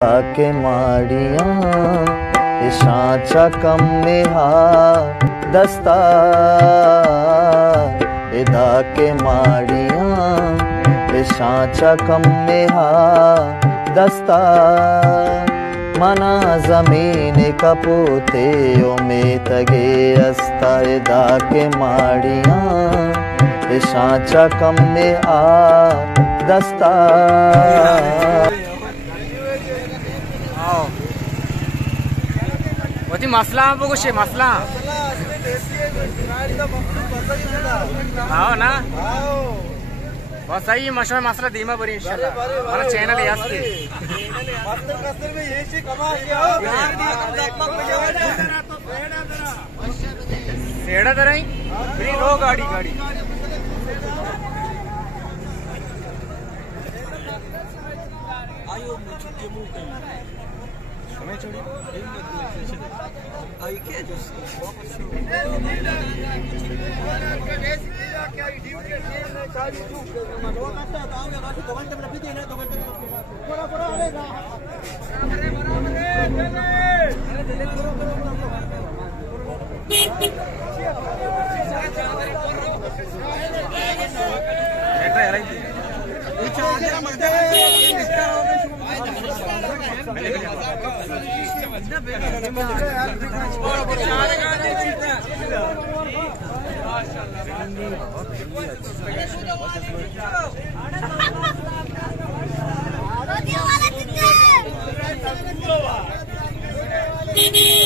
के माड़ियां इशाचा कम मेहा दस्ता इदा के माड़ियां इशाचा कम मेहा दस्ता मना जमीन कपूते में तगे अस्ता इदा के माड़ियां इशाचा कम मेहा दस्ता वती मसला बघूशे मसला ना बस आई मशवा मसला धीमा बरी इंशाल्लाह मला चॅनल यासते सेड़ा दराई फ्री लो गाड़ी गाड़ी आयो मुझे मुंह हमें छोड़ी आई के जो Ini